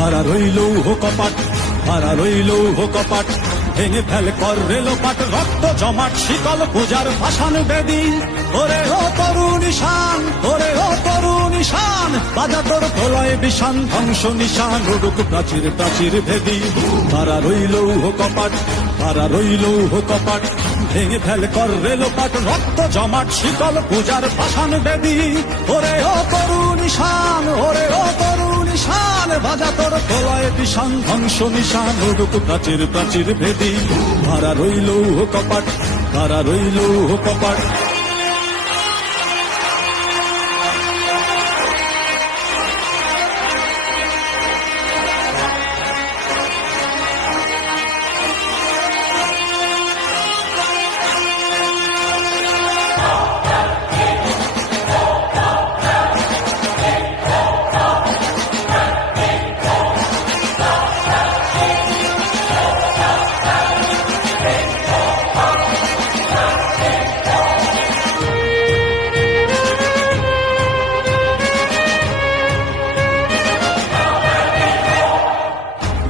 হারা রইল কপাট, হারা রইল কপাট, ভেঙে ফেল কর রেলোপাট, রক্ত জমাট শিকল পূজার ভাষান বেদী। ওরে ও তরুণ ঈশান, ওরে ও তরুণ ঈশান, বাজা তোর প্রলয় বিষান, ধ্বংস নিশান, উড়ুক প্রাচীর প্রাচীর ভেদী। হারা রইল কপাট, হারা রইল কপাট, ভেঙে ফেল কর রেলোপাট, রক্ত জমাট শিকল পূজার ভাষান বেদী। ওরে ও তরুণ ঈশান, ওরে ও তরুণ ঈশান, বাজা তোর প্রলয় বিষান, ধ্বংস নিশান, উড়ুক প্রাচীর প্রাচীর ভেদী। হারা রইল কপাট, হারা রইল কপাট।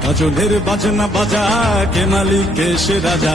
গাজনের বাজনা বাজা, কে মালিক কে সে রাজা,